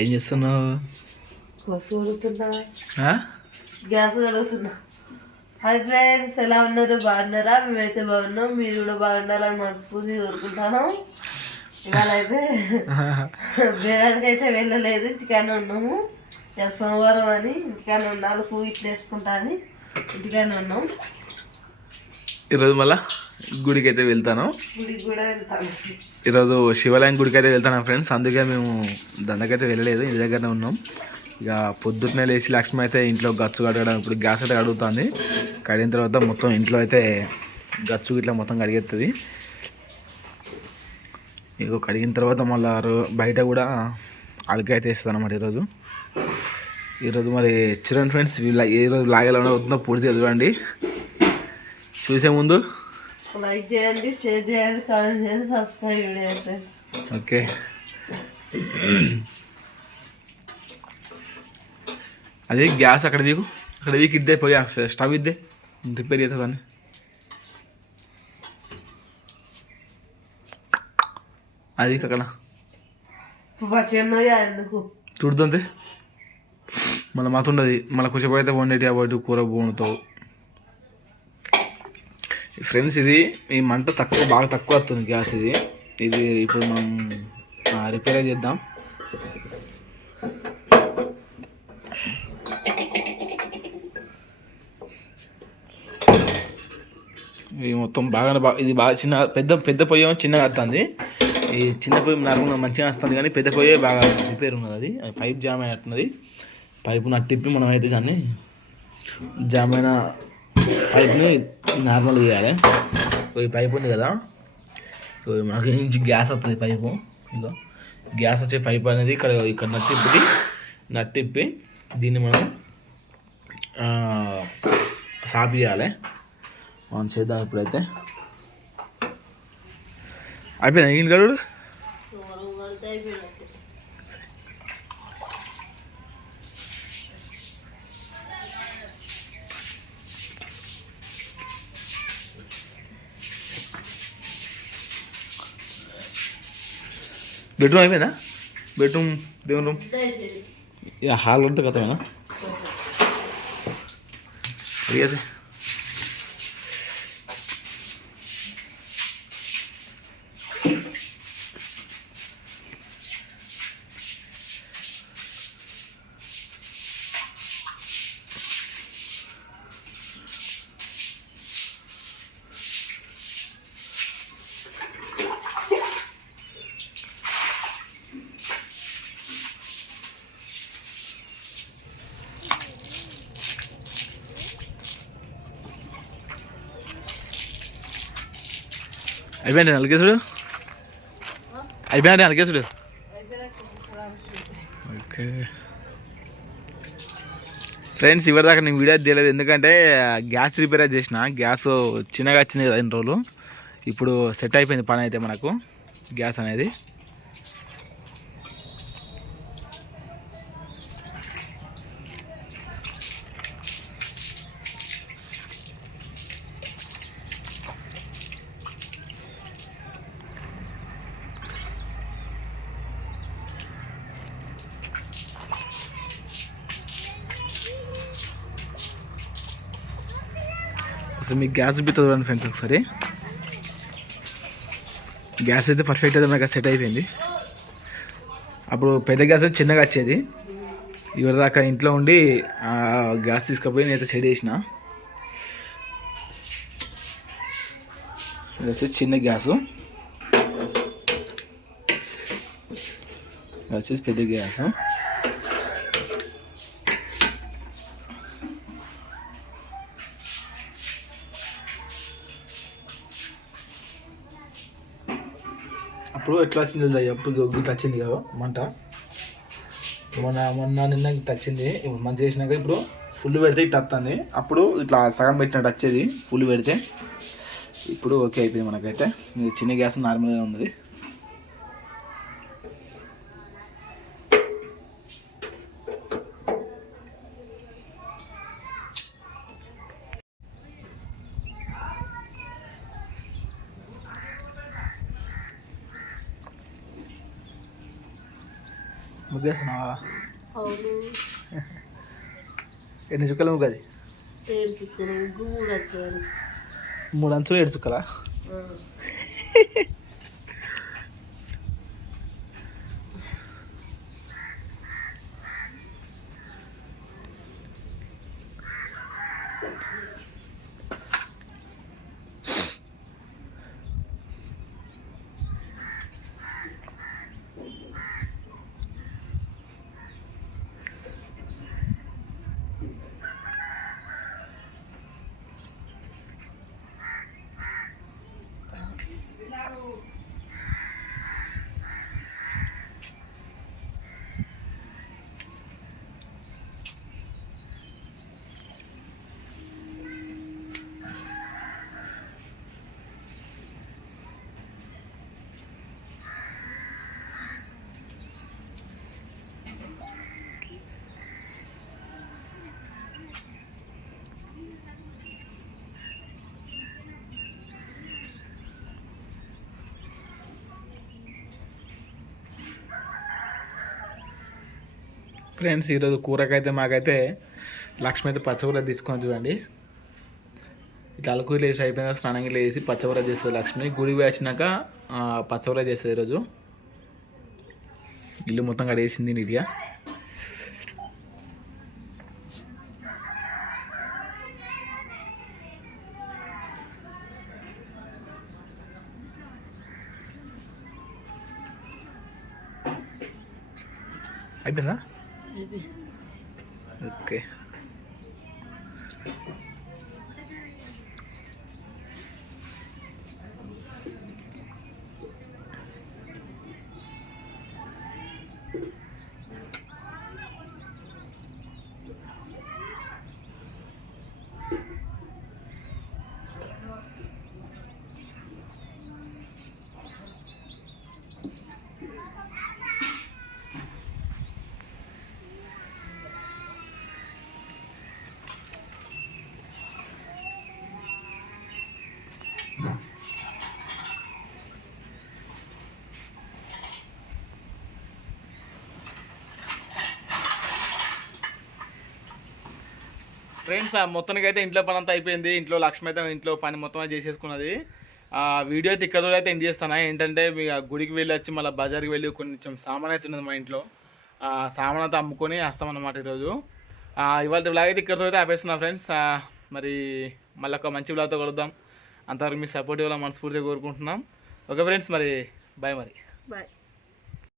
ఏం చేస్తున్నావు? Gas కడుగుతున్నా hi friends ఎలా ఉన్నారు? బాగున్నారా? మేమైతే బాగున్నాం. మీరు కూడా బాగుండాలని మనస్ఫూర్తి కోరుకుంటాను ఇవాళ అయితే బేరానికి అయితే వెళ్ళలేదు. ఇంటికానే ఉన్నాము. సోమవారం అని ఇంటికానే ఉన్నాను. పువ్వు ఇట్లా వేసుకుంటా అని ఇంటికానే ఉన్నాం. ఈరోజు మళ్ళా గుడికి అయితే వెళ్తాను. ఈరోజు శివాలయం గుడికి అయితే వెళ్తాను ఫ్రెండ్స్. అందుకే మేము దండకైతే వెళ్ళలేదు ఇంటి దగ్గరనే ఉన్నాం. ఇక పొద్దున్నే లేచి లక్ష్మి అయితే ఇంట్లో గచ్చు కడగడం ఇప్పుడు గ్యాస్ అయితే కడుగుతుంది. కడిగిన తర్వాత మొత్తం ఇంట్లో అయితే గచ్చు ఇట్లా మొత్తం కడిగేస్తుంది ఇక కడిగిన తర్వాత మళ్ళీ బయట కూడా అలకాయ అయితే వేస్తుంది అనమాట ఈరోజు. ఈరోజు మరి చూడండి ఫ్రెండ్స్ వీళ్ళ ఏ రోజు లాగేలా అవుతుందో పూర్తి చదవండి చూసే ముందు? లైక్ చేయండి షేర్ చేయండి కామెంట్ చేయండి సబ్స్క్రైబ్ చేయండి. ఓకే. అదే గ్యాస్ అక్కడ వీకు. అక్కడ వీక్ ఇద్దే పోయి స్టవ్ ఇద్దే. రిపేర్ చేస్తుందని అది అక్కడ. చూడుతుంది మళ్ళీ మాతుండదు మళ్ళీ కొంచెం అయితే వండేటి అవి కూర వండుతావు. ఫ్రెండ్స్ ఇది ఈ మంట తక్కువ బాగా తక్కువ వస్తుంది గ్యాస్ ఇది. ఇది ఇప్పుడు మనం రిపేర్ చేద్దాం. ఇది మొత్తం బాగా ఇది బాగా చిన్న పెద్ద పెద్ద పొయ్యి చిన్నగా వస్తుంది ఈ చిన్న పొయ్యి నార్మల్గా మంచిగా వస్తుంది కానీ పెద్ద పొయ్యి బాగా రిపేర్ ఉన్నది అది. అది పైప్ జామ్ అయినట్టున్నది. పైపు నట్టిప్పి మనం అయితే దాన్ని జామ్ అయిన పైప్ని నార్మల్ వేయాలి ఈ పైప్ ఉంది కదా. మనకి నుంచి గ్యాస్ వస్తుంది పైపు. ఇక గ్యాస్ వచ్చే పైప్ అనేది ఇక్కడ ఇక్కడ నట్టిప్పి నట్టిప్పి దీన్ని మనం ఆ, సాఫ్ చేయాలి. మనం చేద్దాం ఇప్పుడైతే. అయిపోయింది? ఇంక బెడ్రూమ్ అయిపోయిందా? బెడ్రూమ్ దేవుని రూమ్ ఇక హాల్ ఉంటే కథమేనా? అయిపోయాడు అయిపోయింది అయిపోయాడు అయిపోయింది ఓకే. ఫ్రెండ్స్ ఇవరి దాకా నేను వీడియో తీయలేదు. ఎందుకంటే గ్యాస్ రిపేర్ చేసిన. గ్యాస్ చిన్నగా వచ్చింది కదా ఇన్ని రోజులు. ఇప్పుడు సెట్ అయిపోయింది పని అయితే మనకు గ్యాస్ అనేది. అసలు మీకు గ్యాస్ బిల్ చూడండి ఫ్రెండ్స్ ఒకసారి. గ్యాస్ అయితే పర్ఫెక్ట్ అయితే నాకు సెట్ అయిపోయింది. అప్పుడు పెద్ద గ్యాస్ అయితే చిన్నగా వచ్చేది. ఇవరి దాకా ఇంట్లో ఉండి గ్యాస్ తీసుకుపోయి నేనైతే సెట్ చేసిన. ఇది చిన్న గ్యాసు. ఇది వచ్చేసి పెద్ద గ్యాసు. అప్పుడు ఎట్లా వచ్చింది తెలుసా? అప్పుడు గిట్ల వచ్చింది కదా మంట. మొన్న మొన్న నిన్న ఇట్లా వచ్చింది. ఇప్పుడు మంచి చేసినాక ఇప్పుడు ఫుల్ పెడితే ఇట్లా వస్తుంది. అప్పుడు ఇట్లా సగం పెట్టినట్టు వచ్చేది ఫుల్ పెడితే. ఇప్పుడు ఓకే అయిపోయింది మనకైతే. చిన్న గ్యాస్ నార్మల్గా ఉన్నది. ముగ్గేస్తున్నావా? అవును. ఎన్ని చుక్కల ముగ్గు అది ఏడు చిక్కులు ముగ్గు మూడు వచ్చారు మూడు అంచులు ఏడు చుక్కలా? ఫ్రెండ్స్ ఈరోజు కూరకైతే మాకైతే లక్ష్మి అయితే పచ్చకూర తీసుకొని చూడండి ఇట్లా అలకూర లేచి అయిపోయిన స్నానం గిట్ల వేసి పచ్చకూర చేస్తుంది లక్ష్మి. గుడి వేసినాక పచ్చకూర చేస్తుంది ఈరోజు. ఇల్లు మొత్తం కడిగేసింది నీట్గా. అయిపోయిందా? ఓకే ఫ్రెండ్స్ ఆ మొత్తానికి అయితే ఇంట్లో పని అంతా అయిపోయింది. ఇంట్లో లక్ష్మి అయితే ఇంట్లో పని మొత్తం చేసేసుకున్నది. ఆ వీడియో అయితే ఇక్కడ అయితే ఎండ్ చేస్తాను? ఏంటంటే మీ గుడికి వెళ్ళి వచ్చి మళ్ళీ బజార్కి వెళ్ళి కొంచెం సామాన్ అయితే ఉన్నది మా ఇంట్లో. ఆ సామాన్ అయితే అమ్ముకొని వస్తామన్నమాట ఈరోజు. ఇవాళ బ్లాగ్ అయితే ఇక్కడతో అయితే ఆపేస్తున్నా ఫ్రెండ్స్ మరి మళ్ళీ ఒక మంచి బ్లాగ్తో కలుద్దాం. అంతవరకు మీ సపోర్ట్ ఇవ్వాలని మనస్ఫూర్తిగా కోరుకుంటున్నాం. ఓకే ఫ్రెండ్స్ మరి బాయ్ మరి. బాయ్